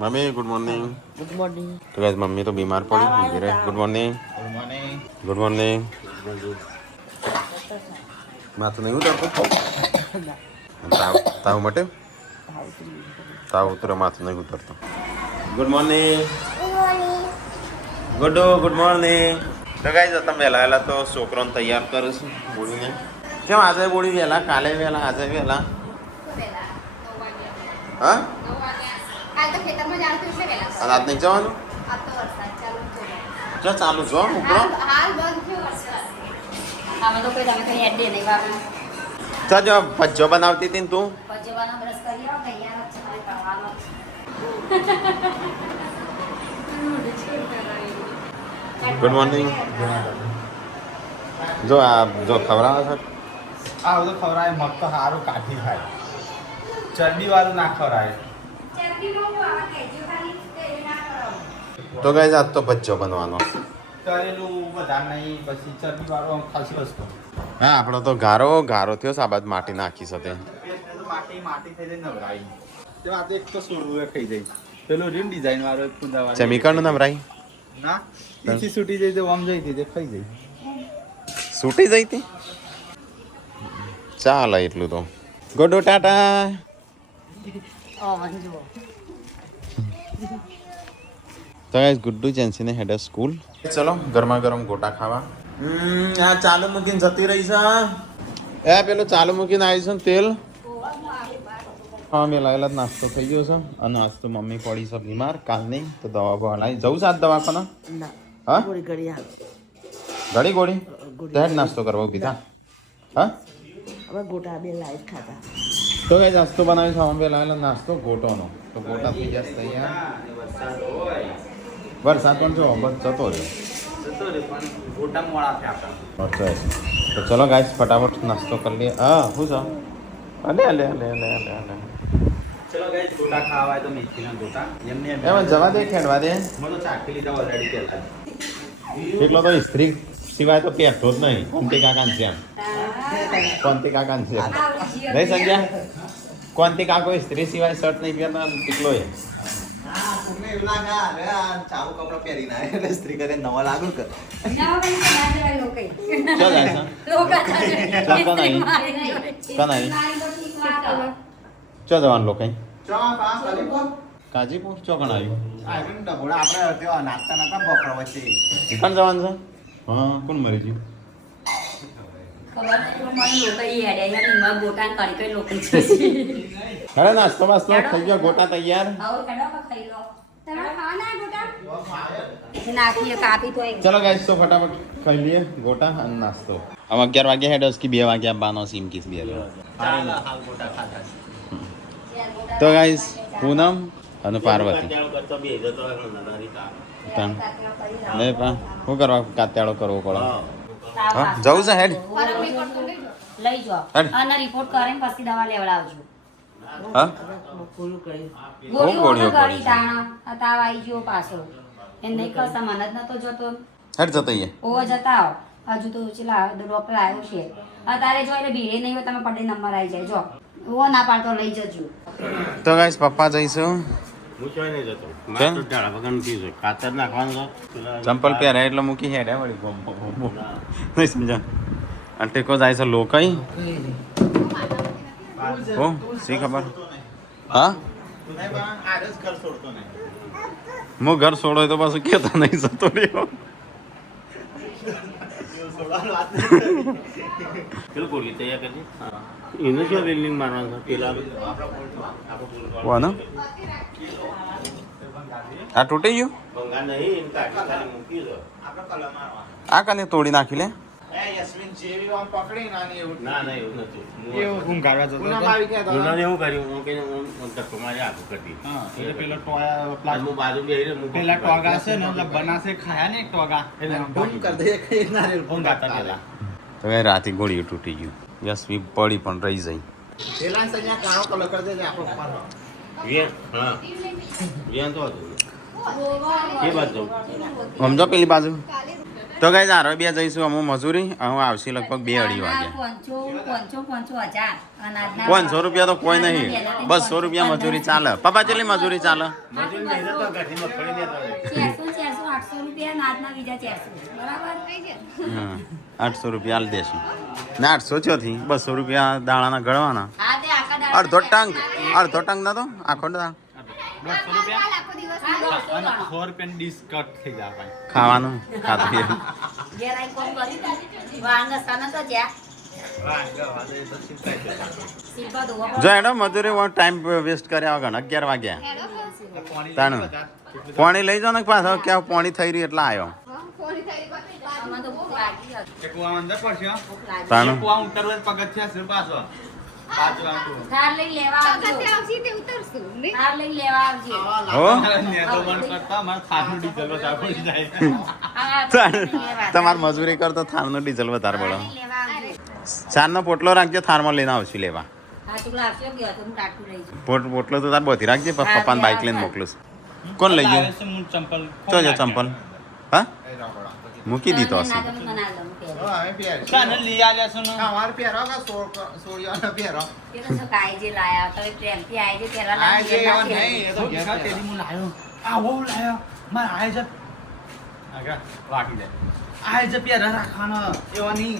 Mummy good morning. Good morning. तो guys mummy तो बीमार पड़ी गिरे। Good morning. Good morning. माथ नहीं उतरतो ताव ताव मटे ताव उतरो माथ नहीं उतरतो। Good morning. Good morning. तो गाइस आता वेला तो છોકરોને તૈયાર કરું છું બોડીને કેમ આજે બોડી વેલા કાલે વેલા આજે વેલા હા રાત નહીં જવાનું જો ચાલુ છો ઉપડો તો જો ભજ્જો બનાવતી હતી ને તું ગુડ મોર્નિંગ જો આ જો ખવડાવે છે આ બધું ખવડાય મગ તો સારું કાઠી થાય ચરબી વાળું ના ખવડાય તો ગાઈસ આજ તો ભજ્જો બનવાનો તળેલું બધા નહીં પછી ચરબી વાળું ખાસી વસ્તુ હા આપણો તો ગારો થયો સાબાદ માટી નાખી શકે માટી થઈ જાય નવરાઈ તો આ તો એક તો સોડવું ખાઈ જાય પેલો રીમ ડિઝાઇન વાળો કુંદા વાળો ચમીકરનું નામ રાઈ ના નીચે છૂટી જાય તો આમ જઈ હતી ખાઈ જાય છૂટી જઈ હતી ચાલ એટલું તો ગુડુ ટાટા તો ગાઈસ ગુડ્ડુ જેન્સીને હેડ સ્કૂલ ચલો ગરમા ગરમ ગોટા ખાવા આ ચાલુ મૂકીને જતી રહી છે એ પેલું ચાલુ મૂકીને આવી છે ને તેલ હા મેં લાયેલા નાસ્તો થઈ ગયો છે અને આજ તો મમ્મી પડી છે બીમાર કાલ નહીં તો દવા બવા લાવી જવું છે આજ દવાખાના હા ઘડી ગોળી ત્યાં નાસ્તો કરવા પીધા હા ગોટા બે લાઈટ ખાતા તો કઈ નાસ્તો બનાવી છે અમે લાવેલો નાસ્તો ગોટોનો તો ગોટા થઈ જશે તૈયાર વરસાદ પણ જો બસ જતો રહ્યો ગોટા મોડા થયા તો ચલો ગાઈસ ફટાફટ નાસ્તો કરી લઈએ હા શું છે અલે અલે અલે અલે અલે અલે ચલો ગાઈસ ગોટા ખાવા તો મેથીના ગોટા એમને એમાં જવા દે ખેડવા દે મને ચાખી લીધા ઓલરેડી પહેલા એટલો તો સ્ત્રી સિવાય તો પહેરતો જ નહીં કોંતી કાકાને જેમ કોંતી કાકાને જેમ નહીં સમજ્યા કોંતી કાકો સ્ત્રી સિવાય શર્ટ નહીં પહેરતા કેટલો એ ચાલુ કપડા પહેરી ના એટલે સ્ત્રી કરે નવા લાગુ કર ચો જવાનું લોકો કાજીપુર ચોકણ આવ્યું નાખતા નાખતા બકરા વચ્ચે કોણ જવાનું છે હા કોણ મરી ગયું અરે નાસ્તો વાસ્તો થઈ ગયો ગોટા તૈયાર ચલો ગાઈસ તો ફટાફટ ખાઈ લઈએ ગોટા અને નાસ્તો હવે 11 વાગ્યા હેડ કે 2 વાગ્યા બાનો સીમ કિસ બે તો ગાઈસ પૂનમ અને પાર્વતી શું કરવા કાત્યાળો કરવો પડે હા જવું છે હેડ લઈ જાઓ અને રિપોર્ટ કરીને પછી દવા લેવડાવજો હા ગોળીઓ ગળી તાણા તાવ આવી ગયો પાછો એ નહીં કશા મને જ નતો જતો હેડ જતા ઓ જતા આવો હજુ તો ચલા ડોક્ટર આવ્યો છે અત્યારે જો એટલે ભીડે નહીં હોય તમે પડે નંબર આવી જાય જો ઓ ના પાડતો લઈ જજો તો ગાઈસ પપ્પા જઈશું ચંપલ પહેરાય એટલે મૂકી હેડે વળી નહીં સમજા અને ટેકો જાય છે લોકઈ ઓ શી ખબર હા હું ઘર છોડો તો પાછું કેતો નહીં જતો રહ્યો એને શું રેલિંગ મારવાનું પેલા વાહ આ તૂટી ગયું ભંગા નહીં ખાલી મૂકી દો આ કને તોડી નાખી લે ના ના એવું નથી એવું ગાડવા જતો ગુનાને એવું કર્યું હું કહીને હું ધક્કો મારી આગળ કરી એટલે પેલો ટોયા હું બાજુ બેહીને મૂકી પેલા ટોગા છે ને એટલે બનાસે ખાયા ને ટોગા એટલે ભૂમ કર દે કે ના રે ભૂમ ગાતા પેલા તો એ રાતે ગોળીઓ તૂટી ગયું યશવી પડી પણ રહી જઈ પેલા સજા કાળો કલર કરી દેજે આપણો ઉપર હા વ્યાન તો હતું કે બાજુ સમજો પેલી બાજુ તો ગાઈઝ આરો બે જઈશું અમે મજૂરી હું આવશે લગભગ 2-2:30 વાગે. 500 રૂપિયા તો કોઈ નહીં, 200 રૂપિયા મજૂરી ચાલે. પપ્પા કેટલી મજૂરી ચાલે? મજૂરી નહીં જતો ઘરથી મગફળી લેતો આવે. 800 રૂપિયા નાદના બીજા 400 બરાબર. હા 800 રૂપિયા આલ દેશું ના 800 ચોથી 200 રૂપિયા દાણાના ગળવાના. હા તે આખા દાડા અડધો ટંક ના તો આખો દાણા 200 રૂપિયા અને 100 રૂપિયાની ડીશ કટ થઈ જાય ભાઈ. ખાવાનું ખાતું ઘેર આઈ કોમ કરી વાંગ સના તો જ્યા શિલ્પા દો જો એનો મજૂરી ટાઈમ વેસ્ટ કર્યા વગર 11 વાગ્યા તાણું પાણી લઈ જાઓ ને પાછો ક્યાં પાણી થઈ રહી એટલે આવ્યો અમાર તો ભૂખ લાગી હતી. એક કુવા અંદર પડશે હો. તાણું એક કુવા ઉતરવા જ પગથિયા છે પાછો. પાછો આટલું. થાર લઈ લેવા આવજો. થાર લઈ લેવા આવજો. હો નેતો બંધ કરતા મારે થાકનું ડીઝલ વધારે પડી જાય. તમારે મજૂરી કરતો થારનું ડીઝલ વધારે પડે. લઈ લેવા આવજો. ચારનો પોટલો રાખજો, થારમાં લઈને આવશું લેવા. હા ચુકલા આપજો કે તો હું ટાટું લઈ જાઉં. પોટલો તો તાર બધી રાખજે, પપ્પાને બાઇક લઈને મોકલું છું. કોણ લઈ ગયું? હું ચંપલ ચો છે ચંપલ? હા મૂકી દીધો હશે. ના ગમે મને ના ગમે પહેરો. કાને લઈ આલ્યા છો ને? એ તો શું કાંઈ જે લાયા તો એ પ્રેમથી આઈ જે પહેલા ના તેરી હું લાયો. આવો લાયો. મારે આય જ આગા વાકી દે. આય જ પહેરા રાખવાનો એવા નહીં.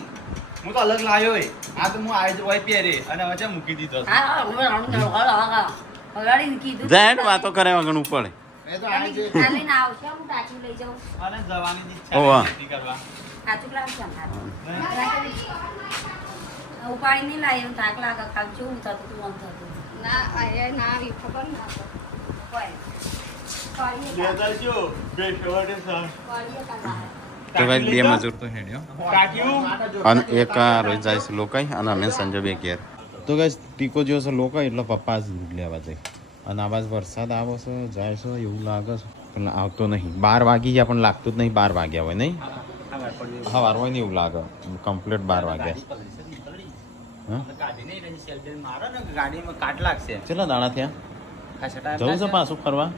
હું તો અલગ લાયો એ. આ તો હું આય જ હોય પહેરે અને હવે મૂકી દીધો છે. હા હલાડીને કીધું જાય વાતો કરે વગર પડે. તમે લઈને આવશો હું ટાટું લઈ જાઉં. અને જવાની જ ઓવા. ઈચ્છા નથી કરવા. આ ચુકલા આવશે ઉપાડી નહીં લાવી એમ થાક લાગે ખાલી જેવું થતું તું આમ થતું તો ભાઈ બે મજૂર તો હેડ્યો અને એક આ રોજ જાય છે લોકાઈ અને અમે સંજય બે ઘેર. તો ગાઈસ ટીકો જેવો છે લોકાઈ એટલે પપ્પા જ દૂધ લેવા જાય અને આવાજ વરસાદ આવે છે જાય છે એવું લાગે છે પણ આવતો નહીં. 12 વાગી ગયા પણ લાગતું જ નહીં 12 વાગ્યા હોય નહીં. સવાર હોય ને એવું લાગે કમ્પ્લીટ 12 વાગ્યા. ગાડી નહીં રહી સેલ્ફી મારો ને ગાડીમાં કાટ લાગશે. કેટલા દાણા થયા? ખાસા ટાઈમ જવું છે પાછું ફરવા?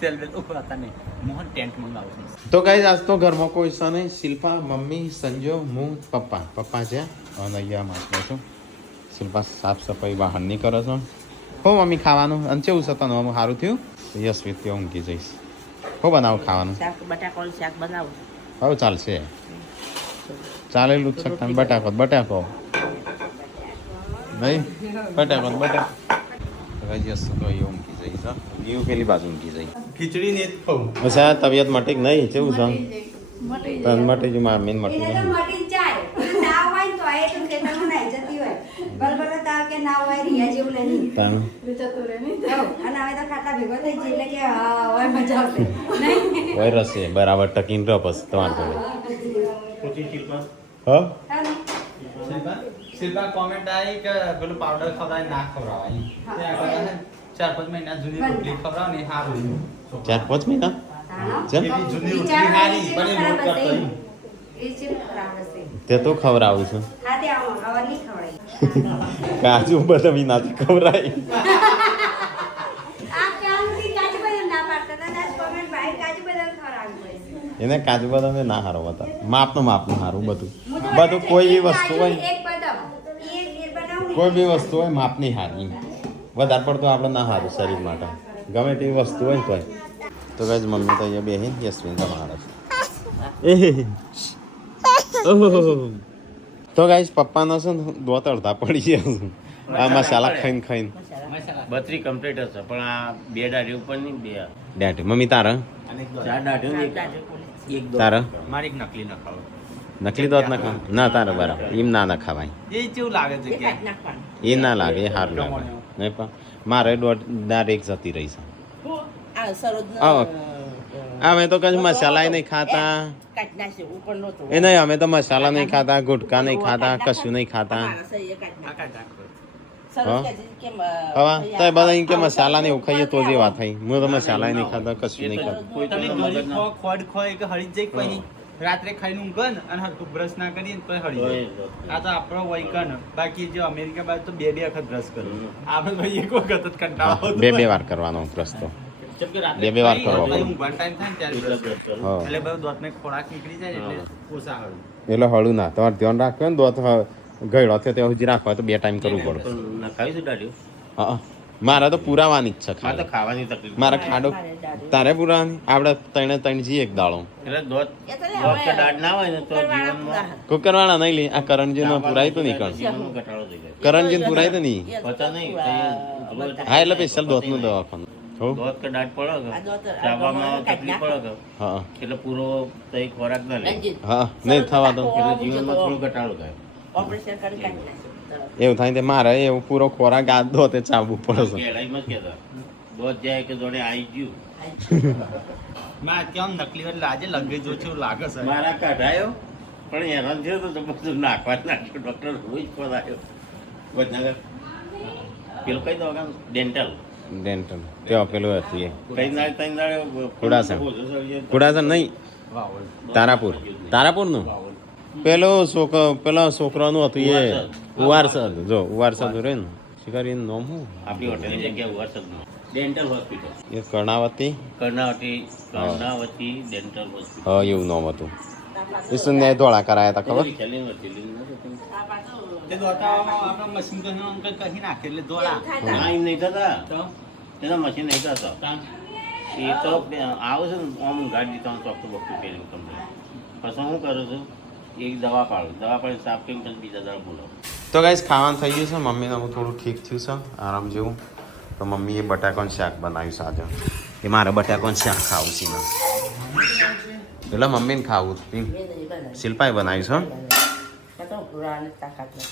સેલ્ફી ઉપર હતા નહીં. મોહન ટેન્ટ મંગાવું છું. તો ગાઈસ આજ તો ઘરમાં કોઈ છે નહીં. શિલ્પા, મમ્મી, સંજો, હું, પપ્પા છે અને અહીંયા માસલો છું. શિલ્પા સાફ સફાઈ બહારની કરે છે. હો મમ્મી ખાવાનું અને કેવું છે તને સારું થયું? યશવી ત્યાં ઊંઘી જઈશ. હો બનાવું ખાવાનું? શાક બટાકાનું શાક બનાવું. હવે ચાલશે ચાલેલું જ છે તમે બટાકો નહીં બટાકો યશ તો અહીંયા ઊંઘી જઈશ. એવું પેલી બાજુ ઊંઘી જઈ. ખીચડી ને જ ખાઉં. અચ્છા તબિયત મટી નહીં કેવું છે? તને મટી જ માર મેન મટી એટલે તો નહીં. મટી જ જાય ના હોય ને તો એ તો ખેતરમાં નાઈ જતી હોય બલબલ તાવ કે ના હોય રિયા જેવું નહીં તાનું અને હવે તો ખાતા ભેગો થઈ જાય એટલે કે હા હવે મજા આવશે નહીં હોય રસે બરાબર ટકીને રપસ તમારે જોડે. હા શિલ્પા કોમેન્ટ આવી કે પેલું પાવડર ખવડાય ના ખવડાવાય. ત્યાં આગળ 4-5 મહિના જૂની રોટલી ખવડાવ ને સારું. 4-5 મહિના ચલ એવી જૂની રોટલી સારી પણ એ લોટ કરતો નહીં. એ છે ખરાબ હશે તે તો ખવડાવું છું. હા તે આવો હવે નહીં ખવડાય કાજુ બદામ નાથી ખવડાય. આ કામથી કાજુ બદામ ના પાડતા હતા આજ કોમેન્ટ ભાઈ કાજુ બદામ ખવડાવવું પડશે એને કાજુ બદામ ના હારો બતા માપનું હારું બધું કોઈ બી વસ્તુ હોય એક બદામ એ બનાવું કોઈ બી વસ્તુ હોય માપની હારી વધારે પડતું આપણે ના હારું શરીર માટે ગમે તેવી વસ્તુ હોય ને તોય. તો ગાઈસ મમ્મી તો અહીંયા બેહીને યશવીન તમારા તો ગાઈસ પપ્પાનો છે ને દોત અડધા પડી ગયા છે આ મસાલા ખાઈને બત્રી કમ્પ્લીટ હશે પણ આ 2 દાઢી ઉપર નહીં 2 ડેટ મમ્મી તારા 4 દાઢી એક તારા મારી એક નકલી ન ખાવ. નકલી દોત ના ખા ના તારા બરાબર એમ ના ખવાય એ કેવું લાગે છે કે એ ના લાગે એ સારું લાગે નહીં પણ મારે દાઢ એક જતી રહી છે. આ સરોજ અમે તો કશું મસાલા નહીં ખાતા કાઢ નાખશે ઉપર નહોતો એ નહીં અમે તો મસાલા નહીં ખાતા ગુટકા નહીં ખાતા કશું નહીં ખાતા. હા હવે તો બધા એમ કે મસાલા નહીં ખાઈએ તો જે વાત થઈ હું તો મસાલા નહીં ખાતા કશું નહીં ખાતા. તમે ગળી ખો ખોડ ખોય કે હળી જાય કોઈ રાત્રે ખાઈને ઊંઘન અને હરખું બ્રશ ના કરીએ તો હળી જાય. આ તો આપણો વૈકન. બાકી જો અમેરિકા બાજુ તો 2 વખત બ્રશ કરું. આપણે ભાઈ એક વખત જ કંટાળો. બે વાર કરવાનો પ્રશ્ન કેમ કે રાત્રે 2 વાર ખાઈ કરવા એટલે પડે. ઊંઘવાનો time થાય ને ત્યારે એટલા બ્રશ બ્રશ કરું. હા એટલે બધું દાંતને ખોરાક નીકળી જાય ને એટલે ઓછા હળવું. એટલે હળું ના તમારે ધ્યાન રાખવું ને દોત ગયડો થયો ત્યાં સુધી રાખવા તો 2 ટાઈમ કરવું પડે. પણ ના ખાવી છે દાઢીઓ? હા મારે તો પુરાવાની જ છે મારે તો ખાલી ખાવાની તકલીફ મારે ખાડો તારે પુરાવાની આપણે ત્રણે જઈએ એક દાડો એટલે દોત એ તો લે દોત કે હવે દાઢ ના હોય ને તો કરવાના જીવનમાં પૂરા. કુકરવાળા નહીં લે આ કરણજી નો પુરાય તો નહીં કણ જીવનનો ઘટાડો થઈ જાય. કરણજી ને પુરાય તો નહીં એ તો પતા નહીં, પૂરા કઈ- હા એટલે સ્પેશિયલ દોત નું દવાખાનું હો દોત કે દાઢ પડે આ કે દોત- આ ચાવવામાં દોત તકલીફ પડે કે હા એટલે પૂરો તઈ ખોરાક ના લે રંજીત, હા નહીં થવા દો એટલે જીવનમાં થોડો ઘટાડો થાય. ઓપરેશન કરી કાઢી નાખ્યું. એવું થાય તે મારે એવું પૂરો ખોરાક આ દોતે ચાવવું પડે છે ઘેડાઈમાં જ કહેતા. દોત જાય કે જોડે આવી ગયું. મેં કેમ નકલી એટલે આજે લગે જો છે એવું લાગે છે. મારા કઢાયો પણ હેરાન થયો તો બધું નાખવા જ નાખ્યું. ડોક્ટર રોજ ખોરાયો વડનગર પેલું કઈ દવા ડેન્ટલ ડેન્ટલ તે પેલું હતું એ કઈ નાળ તઈ નાળ કુડાસણ. કુડાસન નહીં તારાપુર તારાપુરનું પેલો છોકરાનું હતું એ ઉવારસદ જો ઉવારસદ રહે ને શિકારી નામ શું આપણી હોટલની જગ્યા વરસાદમાં ડેન્ટલ હોસ્પિટલ એ કર્ણાવતી કર્ણાવતી ડેન્ટલ હોસ્પિટલ હા એવું નામ હતું એ સુન્યા ધોળા કરાયા હતા ખબર તે દોતાવામાં આપણે મશીન કરીને આમ કંઈક કહી નાખે એટલે દોડા. ના એમ નહીં થતા તો તેના મશીન નહીં થતા તાન એ તો આવે છે ને આમ ગાડી તો ચોખ્ખું બખતું પહેરીને તમને પછી હું કરું છું એક દવા પાડું દવા પાડી સાફ કરીને પછી બીજા દાડા બોલાવું. તો ગાઈસ ખાવાનું થઈ ગયું છે મમ્મીને હું થોડું ઠીક થયું છે આરામ જેવું તો મમ્મીએ બટાકાનું શાક બનાવ્યું છે આજે એ મારે બટાકાનું શાક ખાવું છે ને એટલે મમ્મીને ખાવું હતું મેં નહીં બનાવ્યું. શિલ્પાએ બનાવ્યું છે આ તો પૂરાની તાકાત નથી.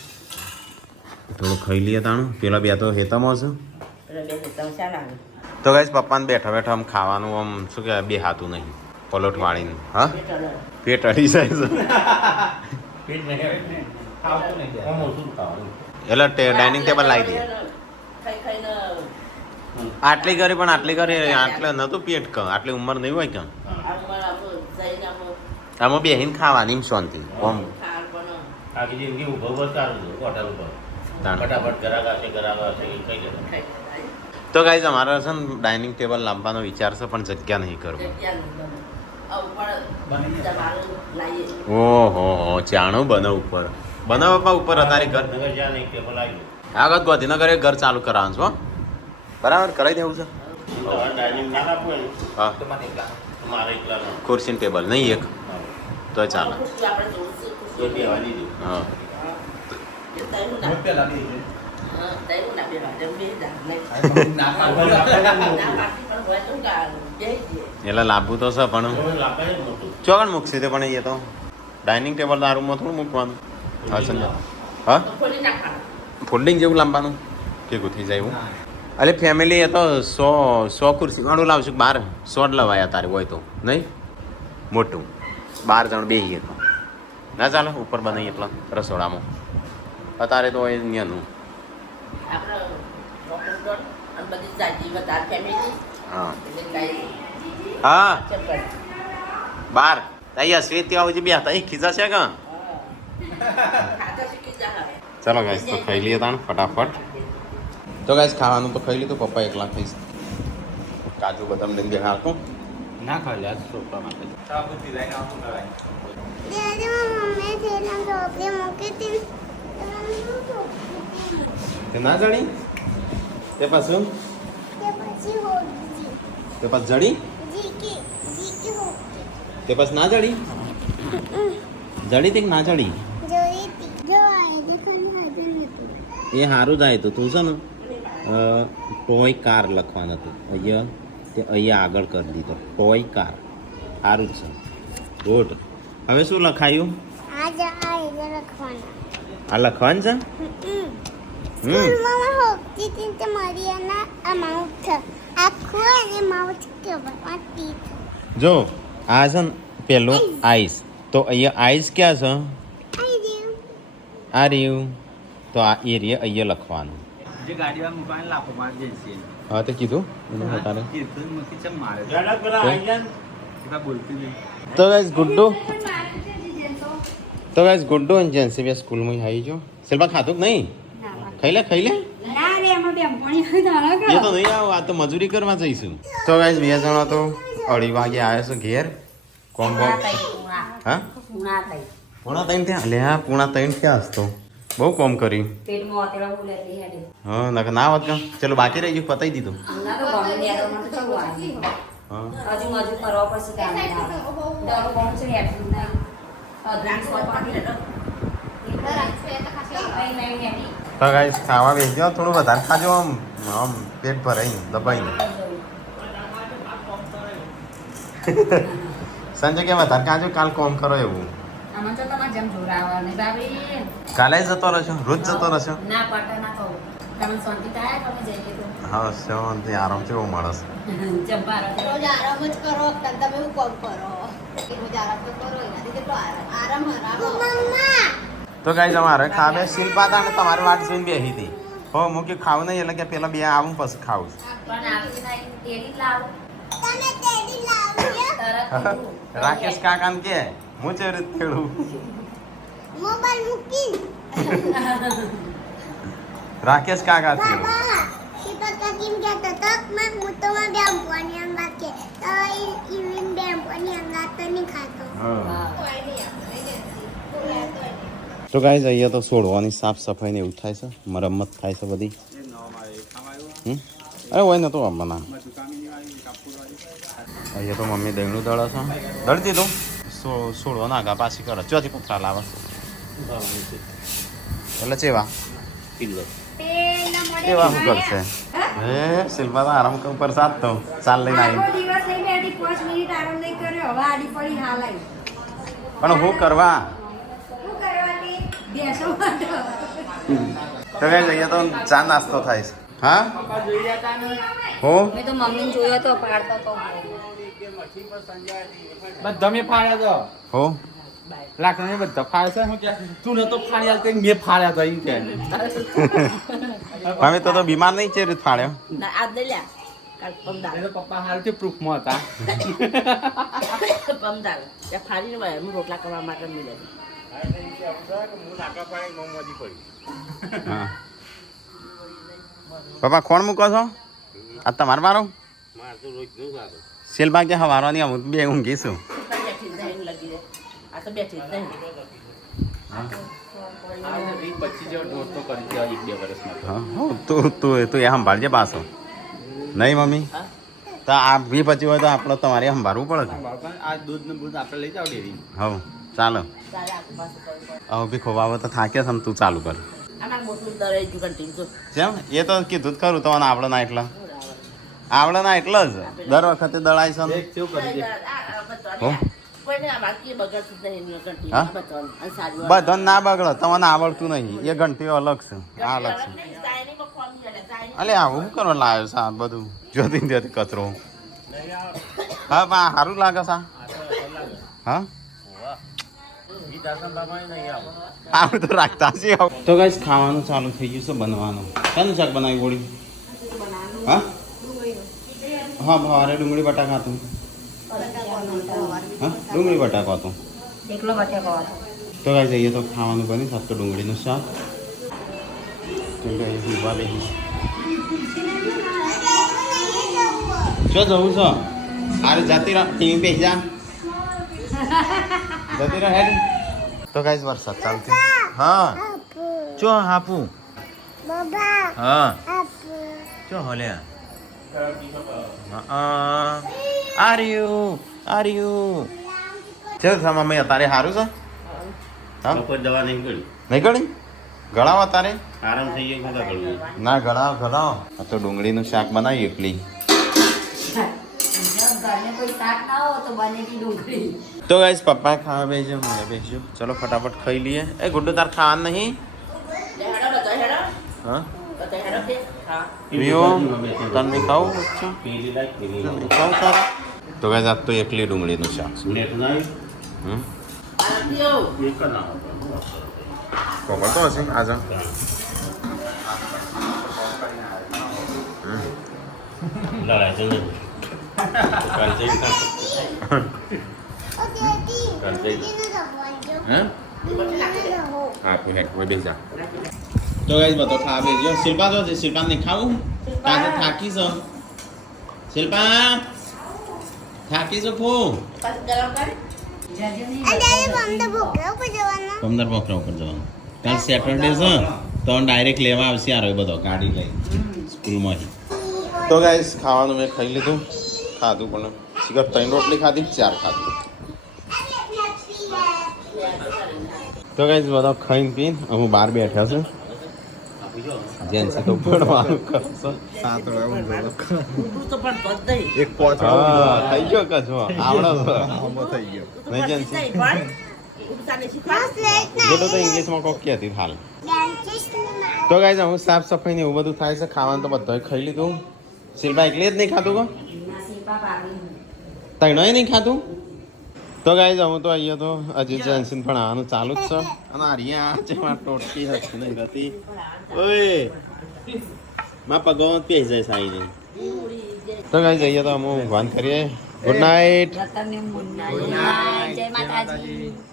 થોડું ખાઈ લઈએ તાણું પેલા બે તો હેતામાં છે એટલે બે તો ચાલે. તો ગાઈસ પપ્પાને બેઠા બેઠા આમ ખાવાનું આમ શું કહેવાય બે હાથું નહીં પલોટ વાળીને હા બેટર. પેટ અડી જાય છે ખાવતું નહીં જાય. આમ ઓછું ખાવાનું. એટલે ડાઇનિંગ ટેબલ લાવી દે ખાઈ ખાઈને આટલી કરી પણ આટલી કરી આટલે નતું પેટ ક આટલી ઉંમર નહીં હોય કેમ આમાં આપણું જઈને આપણું આમાં બેહીને ખાવાની એમ શાંતિ ઓમ ખાવાનું પણ આખી જિંદગી ઊભો બસ સારું છે હોટલ ઉપર તાણ. ફટાફટ ગરાક આવશે એ કહી દે ખાઈ તો ગાઈઝ અમારે છે ને ડાઇનિંગ ટેબલ લાવવાનો વિચાર છે પણ જગ્યા નહીં કરવું જગ્યા નહીં ગમે. આ ઉપર તમારું લાવીએ. ઓહો ચાણું બનાવ ઉપર બનાવ પપ્પા ઉપર અતારી ઘર નગર જ્યાં નહીં ટેબલ આવી આગળ ગાંધીનગર એક ઘર ચાલુ કરવાનું છે હો બરાબર કરાવી દેવું છે ગયું ડાઇનિંગ ના આપવું હોય હા તો મને એકલા. તો મારે એકલાનો ખુરશી ટેબલ નહીં એક તો ચાલે ખુરશી આપણે જોવું છે, તો ખુરશી. બેવા દીધું હા એ તૈરું ના. હું પેલા લઈ જઈશ. હા, તૈરું ના બેવા. જેમ બે જાત નહીં. ના ના પાડું. પાડતી પણ હોય તો ગાળું. બેસી જઈએ. એટલે લાવવું તો છે પણ હવે લાગે જ નહોતું. ચોકણ મૂકશે તે પણ એ તો ડાઇનિંગ ટેબલ ના રૂમમાં થોડું મૂકવાનું હા સમજા હા તો ખોલી નાખવાનું. ફોલ્ડિંગ જેવું લાંબાનું કે ગુથી જાય એવું અરે ફેમિલી એ તો 100 ખુરશી વાળું લાવશું 12 100 લવાયા તારે હોય તો નહીં મોટું 12 જણ બેહીએ તો ના ચાલે ઉપર બનાવીએ એટલા રસોડામાં અત્યારે તો એ ન્યાનું આપણે ડોક્ટર જોડે અને બધી જાજી વધારે ફેમિલી હા એટલે લાવી હા ચેક કરી. 12 અહીંયા શ્વેત ત્યાં સુધી બે હતા એ ખીચા છે કાં ખાતા શીખી જા હવે. ચાલો ગાઈસ તો ખાઈ લઈએ તાણ ફટાફટ તો ગાઈસ ખાવાનું તો ખાઈ લીધું પપ્પા એકલા ખાઈશ કાજુ બદામ લઈને બેહાર તો ના ખાલી આજ સોપા માટે. આ બધી લઈને આવું કરાય. તે ના જડી તે પાછું તે પાછ જડી તે પાછ ના જડી જડી તે કે ના જડી એ સારું જાય તો તું છે ને ટોય કાર લખવાનું હતું અહીંયા તે અહીંયા આગળ કરી દીધો ટોય કાર સારું જ છે ગુડ હવે શું લખાયું આ લખવાનું છે જો આ છે ને પેલું આઈસ તો અહીંયા આઈસ ક્યાં છે આ રહ્યું તો આ એરિયા અહીંયા લખવાનું જે ગાડીમાં મૂકવાને લાફો મારી જઈશે. હા તે કીધું એનું બતાવે તીર્થોમાંથી ચમ મારે. ઝાડા પેલા આવી જાય ને. એ કાંઈ બોલતી નહીં. તો ગાઈસ ગુડ્ડુ અને જેન્સી બે સ્કૂલમાં આવી જો શિલ્પા ખાતું કે નહીં ખાઈ લે ના રે અમે મારા બેનપણી તારા એ તો નહીં આવો આ તો મજૂરી કરવા જઈશું તો ગાઈસ બે જણા તો 2:30 વાગે આવ્યા છે ઘેર કોમ બોમ હા પૂણા થઈ પૂણા 3 થયા લે હા પૂણા 3 થયા હસતો બહુ કોમ કર્યું પેટમાં અત્યારે બોલે એટલે હેડે હા ના હોત કામ ચલો બાકી રહી ગયું પતાઈ દીધું ના તો ગમે ત્યારે મને તો ચલો આવી હા હજુ મજૂર કરવા પડશે કામ દરો કોમ છે હેડું નહીં અધરાંસ પાટી લેતો તો ગાઈસ ખાવા બેસજો થોડું વધારે ખાજો આમ પેટ ભરાઈને દબાઈને સંજય કે વધારે ખાજો કાલ કોમ કરો એવું આમાં તો તમારે જેમ જોર આવે ને બાબી કાલે જતો રહેશો રોજ જતો રહેશો ના પાટા ના કહો તમે શાંતિ થાય તમે જઈએ તો હા શાંતિ આરામ કેવો માણસ જબ્બાર રોજ આરામ જ કરો તમે એવું કોમ કરો રોજ આરામ તો કરો એનાથી કેટલો આરામ તો ગાઈસ અમારે ખાવે શિલ્પાતા અને તમારી વાત જોઈને બેસી હતી હો હું કે ખાવું નહીં એટલે કે પેલા બે આવું પછી ખાવું પણ આપી નહીં તેડી લાવ તમે તેડી લાવ્યો તરત રાકેશ કાકાને કે હું છે રીત ખેડું મોબાઈલ મૂકી રાકેશ કાકા ખેડું બાબા શિપત કાકીમ કહેતા તક મેં હું તો માં બેંપવાની અંગાત કે તો ઈવિન બેંપવાની અંગાત તો નહીં ખાતો તો ગાઈસ અહીંયા તો છોડવાની સાફ સફાઈ ને એવું થાય છે મરમ્મત થાય છે બધી અરે હોય નતો આપવાના અહીંયા તો મમ્મી દહીંનું દળ છે દળ દીધું છોડવા નાગા પાછી કરે ચોથી પથરા લાવે એટલે ચેવા કિલ્લો એવા શું કરશે હે શિલ્પા તો આરામ ઉપર સાથ તો ચાલ લઈને આવી દિવસ નહીં બેઠી 5 મિનિટ આરામ નહીં કર્યો હવે આડી પડી હાલ આવી પણ હું કરવા શું કરવાની બેસો માટે તો કઈ જગ્યા તો ચા નાસ્તો થાય છે હા હો મેં તો મમ્મીને જોયો તો પાડતો તો બધા મેં ફાડ્યા તો હો લાકડા બધા ફાડ્યા છે હું કે તું નતો ફાડ્યા તો મેં ફાડ્યા તો એમ કે હવે તો બીમાર નહીં છે રીત ફાડ્યો ના આજ લઈ લ્યા કાલ પમદાર એટલે પપ્પા હાલ તે પ્રૂફમાં હતા પમદાર ત્યાં ફાડીને ભાઈ હું રોટલા કરવા માટે મિલે હા પપ્પા કોણ મૂકો છો આ તમારે મારો મારે તો રોજ નું આવે શિલ્પા કે હવારવાની અમુક બે ઊંઘીશું બેઠી જ નહીં લગી દે આ તો બેઠી જ નહીં આ 25 જેવો ડોઝ તો કરી દેવા 1-2 વર્ષમાં હા હો તું એ સંભાળજે પાછો નહીં મમ્મી હા તો આ 20-25 હોય તો આપણે તમારે સંભાળવું પડે છે આ દૂધ ને બૂધ આપણે લઈ જાવ ડેરી હવ ચાલો તારે આખું પાછું કરવું પડે હવે બી ખોવાવો તો થાકે છે તું ચાલુ કર આમાં મોટું દરે જ કન્ટિન્યુ તો જેમ એ તો કીધું જ ખરું તમને આવડે ના એટલા આવડે ના એટલે જ દર વખતે દળાય છે ને. એક કેવું કરી દે હો કોઈને આ બાકી બગડતું જ નહીં હા? કન્ટિન્યુ બચવાનું અને સારું બધા ના બગડે તમને આવડતું નહીં એ ઘંટીઓ અલગ છે આ અલગ છે અલે આવું શું કરવા લાવ્યો છે આ બધું જોતી ને ત્યાંથી કચરો હા પણ આ સારું લાગે છે આ? હા આવું તો રાખતા છે તો ગાઈસ ખાવાનું ચાલુ થઈ ગયું છે બનવાનું શાનું શાક બનાવી ગોળી હા હા ભારે ડુંગળી બટાકા હતું હા ડુંગળી બટાકા હતું એકલો બટેકો હતો તો ગાઈસ અહીંયા તો ખાવાનું બન્યું સાત તો ડુંગળીનું શાક તો ગાઈસ ઉભા રહી શું જવું છો અરે જતી રહો ટીવી બેસી જા જતી રહો હેડ તો ગાઈસ વરસાદ ચાલુ થયો હા ચો હાપું બાબા હા આપુ ચો હોલ્યા આર્યું ચલ થા મમ્મી અત્યારે સારું છે હા કોઈ દવા નહીં કરી નહીં ગળી ગળાવ અત્યારે આરામ થઈ ગયો શું કરવું ના ગળાવ ગળાવ આ તો ડુંગળીનું શાક બનાવી એકલી ઘરને કોઈ શાક ના હોય તો બનેલી ડુંગળી તો ગાઈસ પપ્પા ખાવા બેસજો મને બેસજો ચલો ફટાફટ ખાઈ લઈએ એ ગુડ્ડુ તાર ખાવાનું નહીં હા પીઓ તને ખાવું અચ્છા પેલી લાગ પેલી તને ખાવું તાર તો ગાઈસ આ તો એકલી ડુંગળીનું શાક છે નેટ ના હમ એક ના કોમળ તો હશે આજા લડાય છે ને કાલ જઈ ઓ દેદી કાલ જઈ દીનો દવાજો હે દીનો દવો હા પૂને કોઈ બેસા તો ગાઈસ બધો ખાવા બેસ્યો શિલ્પા તો છે શિલ્પા નહીં ખાવું તારે થાકી છો શિલ્પા થાકી છો ફો પાછું ગરમ કરી અને બમને ભૂખ્યા ઉપર જવાના 15 બોકરા ઉપર જવાનું કાલ સેટરડે છે તો ડાયરેક્ટ લેવા આવશે યાર એ બધો ગાડી લઈ સ્કૂલમાંથી તો ગાઈસ ખાવાનું મેં ખાઈ લીધું ખાધું પણ સિગર 3 રોટલી ખાધી 4 ખાધું તો ગાઈસ બધો ખાઈને પીને અમે બહાર બેઠા છે જેન્સી તો ભણવાનું કરશે ઊંધું તો પણ પદ નહીં હા થઈ ગયો કચો આવડો છે નહીં જેન્સી નહીં પણ ઉડતાને શીખવા બોલો તો ઇંગ્લિશમાં કોક કહેતી હાલ તો ગાઈસ હું સાફ સફાઈ ને એવું બધું થાય છે ખાવાનું તો બધું ખાઈ લીધું શિલ્પા એકલી જ નહીં ખાતું કો તૈણોય નહીં ખાતું તો ગાઈસ હું તો અહીંયા તો હજી જેન્સીન પણ આવવાનું ચાલુ જ છે અને આરિયા જેમાં ટોટકી હતી નહીં હતી ઓય માં પગો પેઈ જાય સાઈ નહીં તો ગાઈસ અહીંયા તો અમે ઊંઘવાન કરીએ ગુડ નાઇટ જય માતાજી